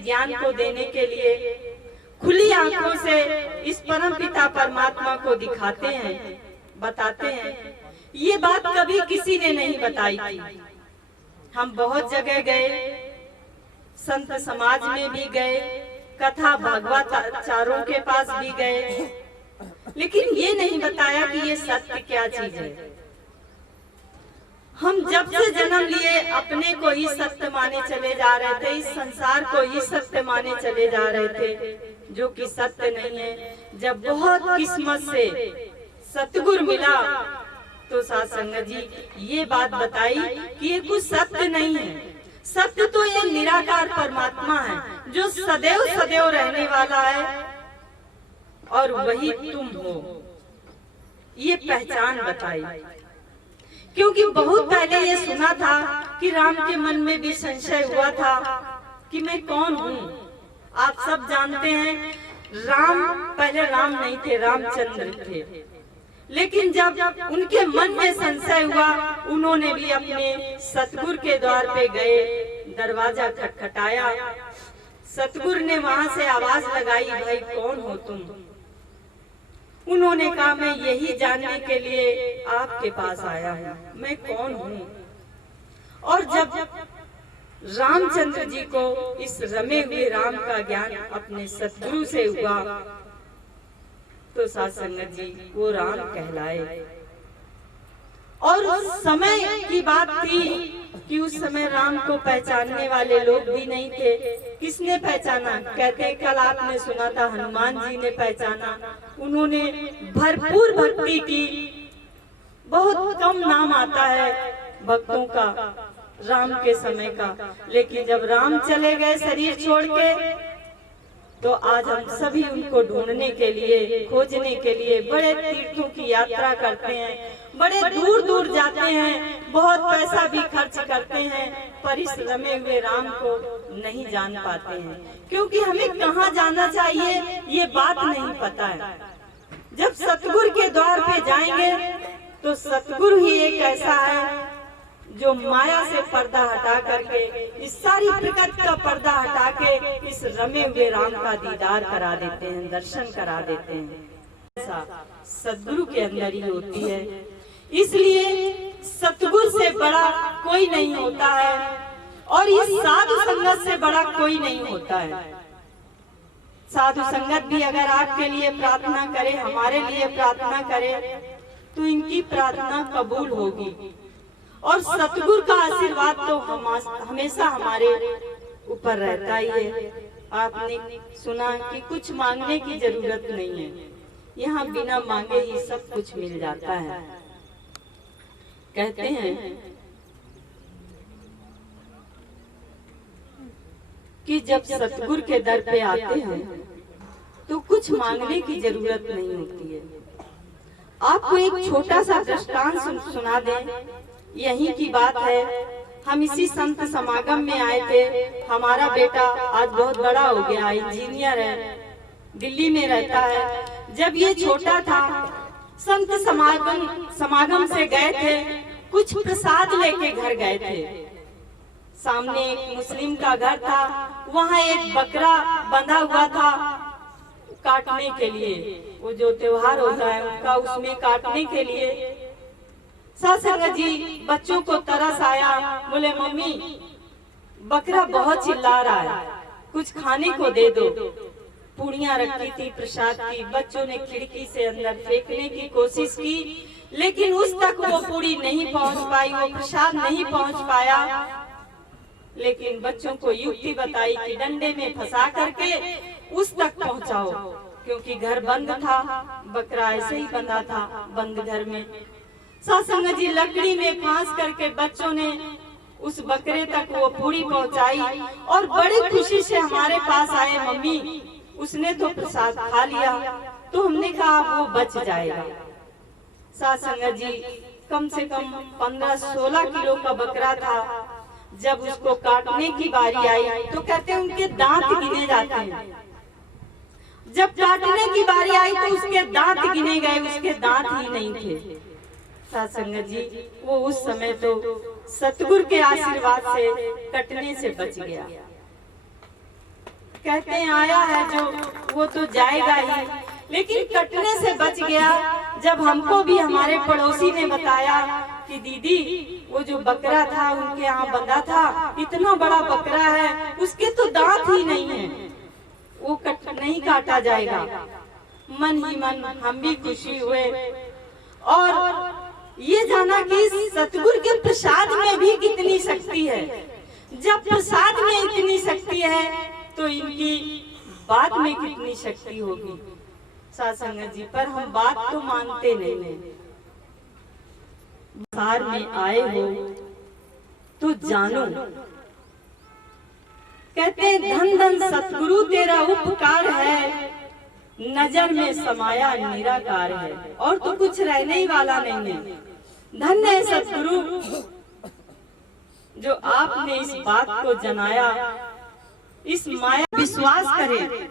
ज्ञान को देने के लिए खुली आंखों से इस परम पिता परमात्मा को दिखाते हैं, बताते हैं। ये बात कभी किसी ने नहीं बताई थी। हम बहुत जगह गए, संत समाज में भी गए, कथा भागवताचार्यों के पास भी गए, लेकिन ये नहीं बताया कि ये सत्य क्या चीज है। हम जब से जन्म लिए अपने को ही सत्य माने चले जा रहे थे, इस संसार को ही सत्य माने चले जा रहे थे, जो कि सत्य नहीं है। जब बहुत किस्मत से सतगुरु मिला तो साध संगत जी ये बात बताई कि ये कुछ सत्य नहीं है। सत्य तो ये निराकार परमात्मा है जो सदैव सदैव रहने वाला है, और वही तुम हो। ये पहचान बताई। क्योंकि बहुत पहले ये सुना था कि राम के मन में भी संशय हुआ था कि मैं कौन हूँ। आप सब जानते हैं राम पहले राम नहीं थे, रामचंद्र थे। लेकिन जब उनके मन में संशय हुआ, उन्होंने भी अपने सतगुरु के द्वार पे गए, दरवाजा खटखटाया। सतगुरु ने वहां से आवाज लगाई, भाई कौन हो तुम? उन्होंने कहा मैं यही जानने के लिए आपके पास आया हूँ, मैं कौन हूँ। और जब रामचंद्र जी को इस रमे हुए राम का ज्ञान अपने सतगुरु से हुआ तो साध संगत जी वो राम कहलाए। और उस समय की बात थी कि उस समय राम को पहचानने वाले लोग भी नहीं थे। किसने पहचाना? कहते कल आपने सुना था हनुमान जी ने पहचाना। उन्होंने भरपूर भक्ति की। बहुत कम नाम आता है भक्तों का राम के समय का, लेकिन जब राम चले गए शरीर छोड़ के, तो आज हम सभी उनको ढूंढने के लिए, खोजने के लिए बड़े तीर्थों की यात्रा करते हैं, बड़े दूर दूर जाते हैं, बहुत पैसा भी खर्च करते हैं, पर इस रमे हुए राम को नहीं जान पाते हैं। क्योंकि हमें कहाँ जाना चाहिए ये बात नहीं पता है। जब सतगुरु के द्वार पे जाएंगे तो सतगुरु ही एक ऐसा है जो माया से पर्दा हटा करके, इस सारी प्रकृति का पर्दा हटा के इस रमे हुए राम का दीदार करा देते हैं, दर्शन करा देते हैं। ऐसा सतगुरु के अंदर ही होती है। इसलिए सतगुरु से बड़ा कोई नहीं होता है, और इस साधु संगत से बड़ा कोई नहीं होता है। साधु संगत भी अगर आपके लिए प्रार्थना करे, हमारे लिए प्रार्थना करे, तो इनकी प्रार्थना कबूल होगी। और सतगुरु का आशीर्वाद तो हमेशा हमारे ऊपर रहता ही है। आपने सुना कि कुछ मांगने की जरूरत नहीं है, यहाँ बिना मांगे ही सब कुछ मिल जाता है। कहते हैं कि जब सतगुरु के दर पे आते हैं तो कुछ मांगने की जरूरत नहीं होती है। आपको एक छोटा सा दृष्टांत सुना दें, यही की बात है। हम इसी संत समागम में आए थे। हमारा बेटा आज बहुत बड़ा हो गया, इंजीनियर है, दिल्ली में रहता है। जब ये छोटा था, संत समागम से गए थे, कुछ प्रसाद लेके घर गए थे। सामने एक मुस्लिम का घर था, वहाँ एक बकरा बंधा हुआ था काटने के लिए, वो जो त्योहार होता है उनका, उसमें काटने के लिए। साध संगत जी बच्चों को तरस आया, बोले मम्मी बकरा बहुत चिल्ला रहा है, कुछ खाने को दे दो। पूड़ियाँ रखी थी प्रसाद की, बच्चों ने खिड़की से अंदर फेंकने की कोशिश की, लेकिन उस तक वो पूड़ी नहीं पहुंच पाई, वो प्रसाद नहीं पहुंच पाया। लेकिन बच्चों को युक्ति बताई कि डंडे में फंसा करके उस तक पहुंचाओ, क्योंकि घर बंद था, बकरा ऐसे ही बंधा था बंद घर में। साध संगत जी लकड़ी में फांस करके बच्चों ने उस बकरे तक वो पूड़ी पहुंचाई, और बड़ी खुशी से हमारे पास आए, मम्मी उसने तो प्रसाद खा लिया। तो हमने कहा वो बच जाएगा। साध संगत जी कम से कम 15-16 किलो का बकरा था। जब उसको काटने की बारी आई तो कहते हैं उनके दांत गिने जाते हैं। जब काटने की बारी आई तो उसके दांत गिने गए, उसके दांत ही नहीं थे। साध संगत जी वो उस समय तो सतगुरु के आशीर्वाद से कटने से बच गया। कहते हैं आया है जो वो तो जाएगा ही, लेकिन कटने से बच गया जब हमको भी हमारे पड़ोसी ने बताया कि दीदी वो जो बकरा था उनके यहाँ बंधा था, इतना बड़ा बकरा है, उसके तो दांत ही नहीं है, वो नहीं काटा जाएगा। मन ही मन हम भी खुशी हुए और ये जाना कि सतगुरु के प्रसाद में भी कितनी शक्ति है। जब प्रसाद में इतनी शक्ति है तो इनकी बात में कितनी शक्ति होगी। साध संगत जी, पर हम बात तो मानते नहीं है। संसार में आए हो तो जानो, कहते हैं धन धन सतगुरु तेरा उपकार है, नजर में समाया निराकार है, और तो कुछ रहने ही वाला नहीं है। धन्य है सतगुरु जो आपने इस बात को जनाया, इस माया विश्वास करे,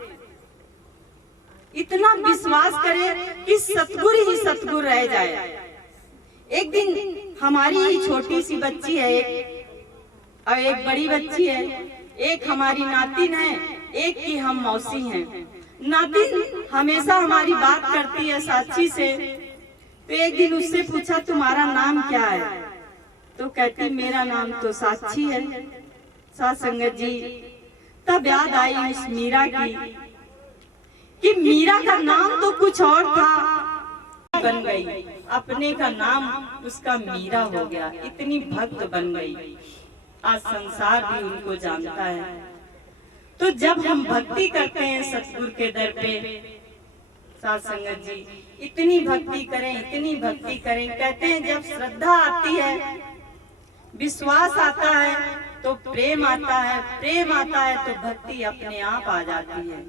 इतना विश्वास करे कि सतगुरु ही सतगुरु रह जाए। एक दिन हमारी ही छोटी सी बच्ची है और एक बड़ी बच्ची है, एक हमारी नातिन है, एक की हम मौसी हैं। नातिन हमेशा हमारी बात करती है साक्षी से, तो एक दिन उससे पूछा तुम्हारा नाम क्या है, तो कहती मेरा नाम तो साक्षी है। साध संगत जी, तब याद आई उस मीरा की कि मीरा का नाम तो कुछ और था, बन गई, अपने का नाम उसका मीरा हो गया, इतनी भक्त बन गई। आज संसार भी उनको जानता है। तो जब हम भक्ति करते हैं सतगुरु के दर पे, साध संगत जी, इतनी भक्ति करें, इतनी भक्ति करें। कहते हैं जब श्रद्धा आती है, विश्वास आता है तो प्रेम आता है, प्रेम आता है तो भक्ति अपने आप आ जाती है,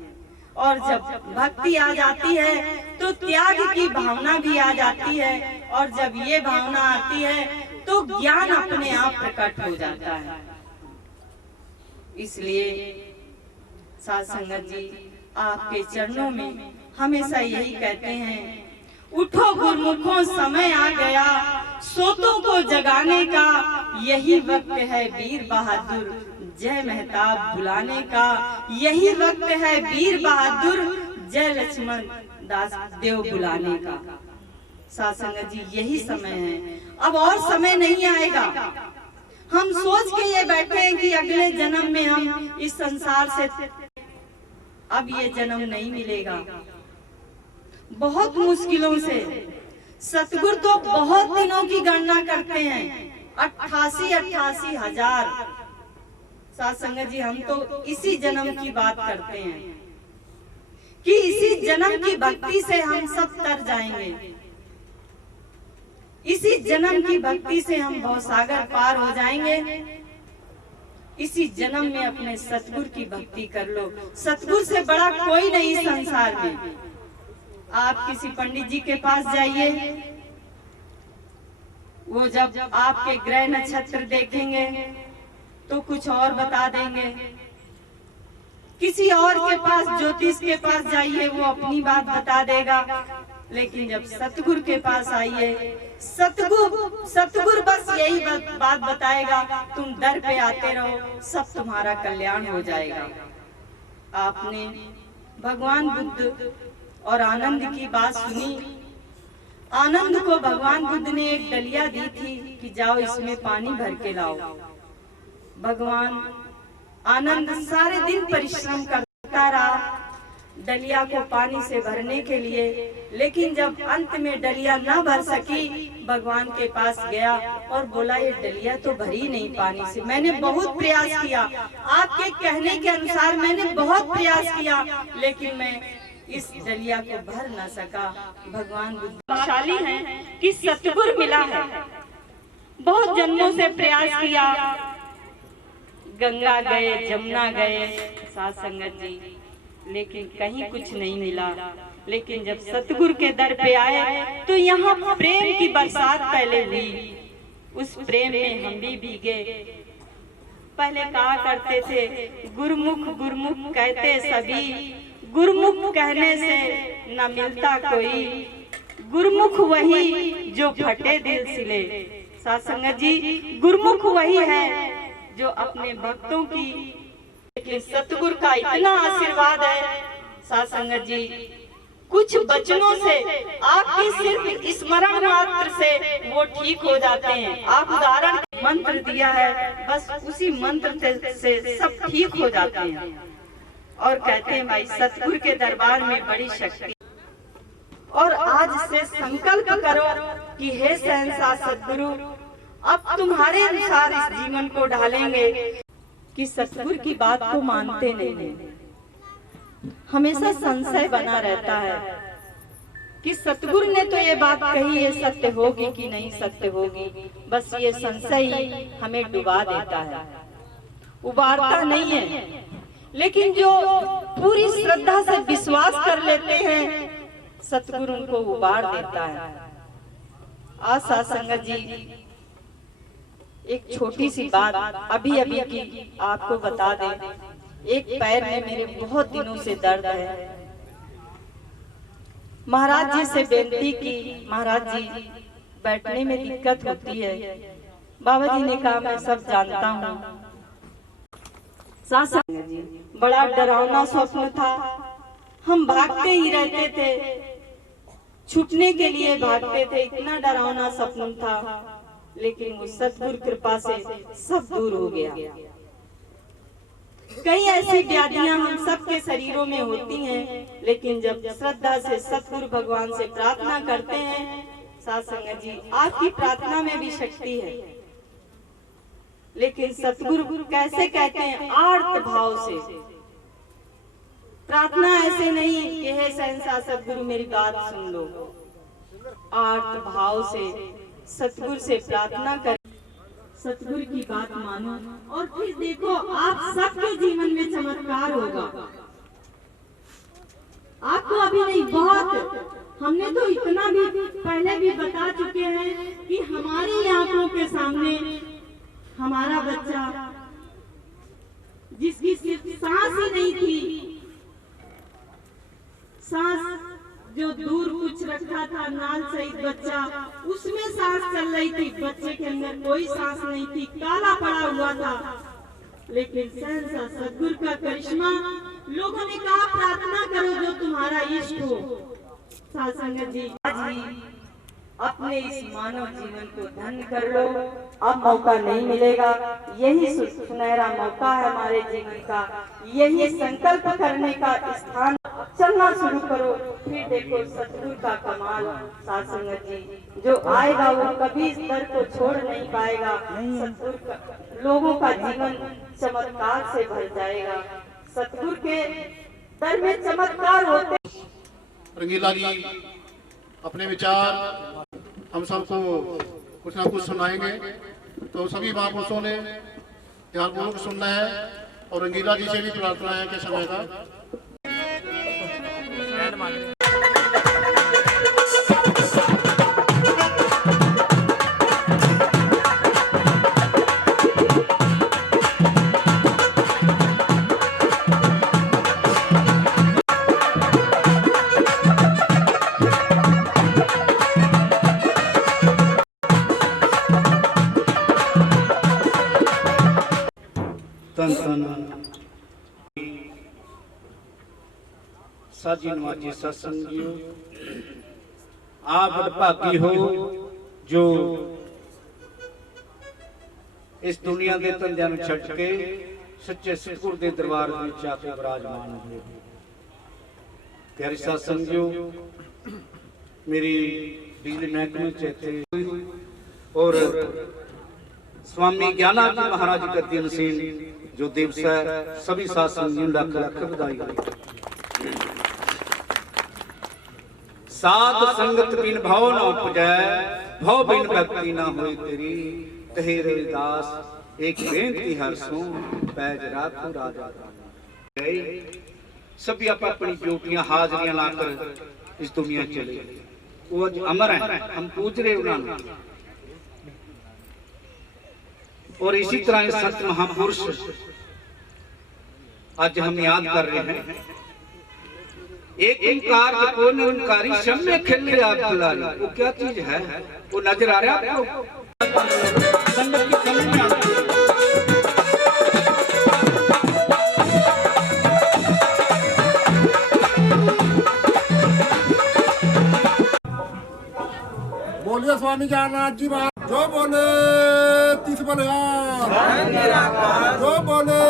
और जब भक्ति आ जाती है तो त्याग की भावना भी आ जाती है, और जब ये भावना आती है तो ज्ञान अपने आप प्रकट हो जाता है। इसलिए साध संगत जी, आपके चरणों में हमेशा यही कहते हैं, उठो गुरमुखों समय आ गया, सोतों को जगाने का, यही वक्त है वीर बहादुर जय मेहताब बुलाने का, यही वक्त है वीर बहादुर जय लक्ष्मण दास देव बुलाने का। साध संगत जी, यही समय है, अब और समय नहीं आएगा। हम सोच के ये बैठे हैं कि अगले जन्म में हम इस संसार से, अब ये जन्म नहीं मिलेगा। बहुत मुश्किलों से, सतगुरु तो बहुत दिनों की गणना करते हैं, 88 हजार। साध संगत जी, हम तो इसी जन्म की बात करते हैं कि इसी जन्म की भक्ति से हम सब तर जाएंगे, इसी जन्म की भक्ति से हम भवसागर पार हो जाएंगे। इसी जन्म में अपने सतगुरु की भक्ति कर लो। सतगुरु से बड़ा कोई नहीं संसार में। आप किसी पंडित जी के पास जाइए, वो जब आपके ग्रह नक्षत्र देखेंगे तो कुछ और बता देंगे। किसी और के पास, ज्योतिष के पास जाइए, वो अपनी बात बता देगा। लेकिन जब सतगुरु के पास आइए, सतगुरु बस यही बात बताएगा, तुम दर पे आते रहो, सब तुम्हारा कल्याण हो जाएगा। आपने भगवान बुद्ध और आनंद की बात सुनी। आनंद को भगवान बुद्ध ने एक डलिया दी थी कि जाओ इसमें पानी भर के लाओ। भगवान आनंद सारे दिन परिश्रम करता रहा डलिया को पानी से भरने के लिए, लेकिन जब अंत में डलिया न भर सकी, भगवान के पास गया और बोला ये डलिया तो भरी नहीं पानी से, मैंने बहुत प्रयास किया, आपके कहने के अनुसार मैंने बहुत प्रयास किया, लेकिन मैं इस डलिया को भर न सका। भगवान बुद्धिशाली हैं कि सतगुरु मिला है, बहुत जन्मों से प्रयास किया, गंगा गए, जमुना गए, साध संगत जी, लेकिन कहीं कुछ नहीं मिला। लेकिन जब सतगुरु के दर पे आए तो यहाँ प्रेम की बरसात पहले हुई, उस प्रेम में हम भी भीगे। पहले कहा करते थे गुरुमुख गुरुमुख कहते सभी, गुरुमुख कहने से न मिलता कोई, गुरुमुख वही जो फटे दिल सिले। साध संगत जी, गुरुमुख वही है जो अपने भक्तों की लेकिन सतगुरु का इतना आशीर्वाद है साथ संगत जी, कुछ वचनों से आपके सिर्फ स्मरण मात्र से वो ठीक हो जाते हैं। आप उदाहरण मंत्र दिया है, बस उसी मंत्र से सब ठीक हो जाते हैं। और कहते हैं भाई सतगुरु के दरबार में बड़ी शक्ति। और आज से संकल्प करो कि हे शहंशाह सतगुरु, अब तुम्हारे अनुसार इस जीवन को ढालेंगे कि सतगुरु की बात को मानते नहीं। हमेशा संशय बना रहता है कि सतगुरु ने तो ये बात कही, ये सत्य होगी कि नहीं सत्य होगी। बस ये संशय ही हमें डुबा देता है, उबारता नहीं है। लेकिन जो पूरी श्रद्धा से विश्वास कर लेते हैं, सतगुरु उनको उबार देता है। आज साथ संगत जी एक छोटी सी बात अभी अभी की आपको बता दें। एक पैर में मेरे बहुत दिनों से दर्द है। महाराज जी से बेनती की, महाराज जी बैठने में दिक्कत होती है। बाबा जी ने कहा मैं सब जानता हूँ। बड़ा डरावना स्वप्न था, हम भागते ही रहते थे, छूटने के लिए भागते थे, इतना डरावना स्वप्न था। लेकिन वो सतगुरु कृपा से सब दूर हो गया। कई ऐसी व्याधियां हम सबके शरीरों में होती हैं, लेकिन जब श्रद्धा से सतगुरु भगवान से प्रार्थना करते हैं, साथ संगत जी आपकी प्रार्थना में भी शक्ति है। लेकिन सतगुरु कैसे कहते हैं? आर्त भाव से प्रार्थना, ऐसे नहीं कि हे शहंशाह सतगुरु मेरी बात सुन लो। आर्त भाव से सतगुरु से प्रार्थना कर, सतगुरु की बात मानो, और फिर देखो आप सबके जीवन में चमत्कार होगा। आपको अभी नहीं, बहुत हमने तो इतना भी पहले भी बता चुके हैं कि हमारी आंखों के सामने हमारा बच्चा, जिसकी सिर्फ सांस ही नहीं थी, सांस जो दूर कुछ रखा था नाल सहित बच्चा, उसमें सांस चल रही थी, बच्चे के अंदर कोई सांस नहीं थी, काला पड़ा हुआ था। लेकिन शहंशाह सतगुरु का करिश्मा, लोगों ने कहा प्रार्थना करो जो तुम्हारा इष्ट हो। साथ संगत जी आज ही अपने इस मानव जीवन को धन्य कर लो, अब मौका नहीं मिलेगा। यही सुनहरा मौका है हमारे जीवन का, यही संकल्प करने का स्थान। चलना शुरू करो, फिर देखो सतगुरु का कमाल। साथ संगत जी जो आएगा वो कभी इस दर को छोड़ नहीं पाएगा। सतगुरु का, लोगों का जीवन चमत्कार से भर जाएगा। सतगुरु के दर में चमत्कार होते। रंगीला जी अपने विचार हम सबको कुछ ना कुछ सुनाएंगे, तो सभी महापुरुषों ने ध्यानपूर्वक सुनना है। और रंगीला जी से भी प्रार्थना है कि समय का साजी नवाजी सत्संगियों, आप भागी हो जो इस दुनिया के धंधिਆਂ ਨੂੰ ਛੱਡ ਕੇ सच्चे सतगुरु के दरबार में आके विराजमान हुए। प्यारे सत्संगियों, मेरी बिजली महकमे च और स्वामी ज्ञानानंद महाराज का दिनसीन जो दिवस है, सभी सत्संगियों लख लख बधाई। साध संगत बिन भव न उपजै, भव बिन भक्ति न होई तेरी। कहे रविदास एक बेनती हर सो, पैज राखो राजा गए। सभी आप अपनी ड्यूटियां हाजरियां लाकर इस दुनिया चले। वो आज अमर है, हम पूज रहे उन्होंने। और इसी तरह संत महापुरुष आज हम याद कर रहे हैं। एक ओंकार के कोई निरंकारी शम में खिले आप खिलारी, वो क्या चीज है? वो नजर आ रहा है आपको? संगत की समझ में आती है। स्वामी ज्ञाननाथ जी महाराज जो बोले तीस बलिहार, जो बोले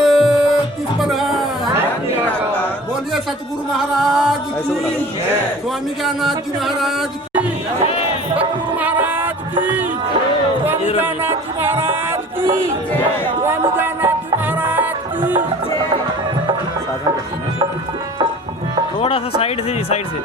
तीस बलिहार। बोलिए सतगुरु महाराज की, स्वामी ज्ञाननाथ जी महाराज की, सतगुरु महाराज की, स्वामी ज्ञाननाथ जी महाराज की, स्वामी ज्ञाननाथ जी महाराज की। थोड़ा सा साइड से।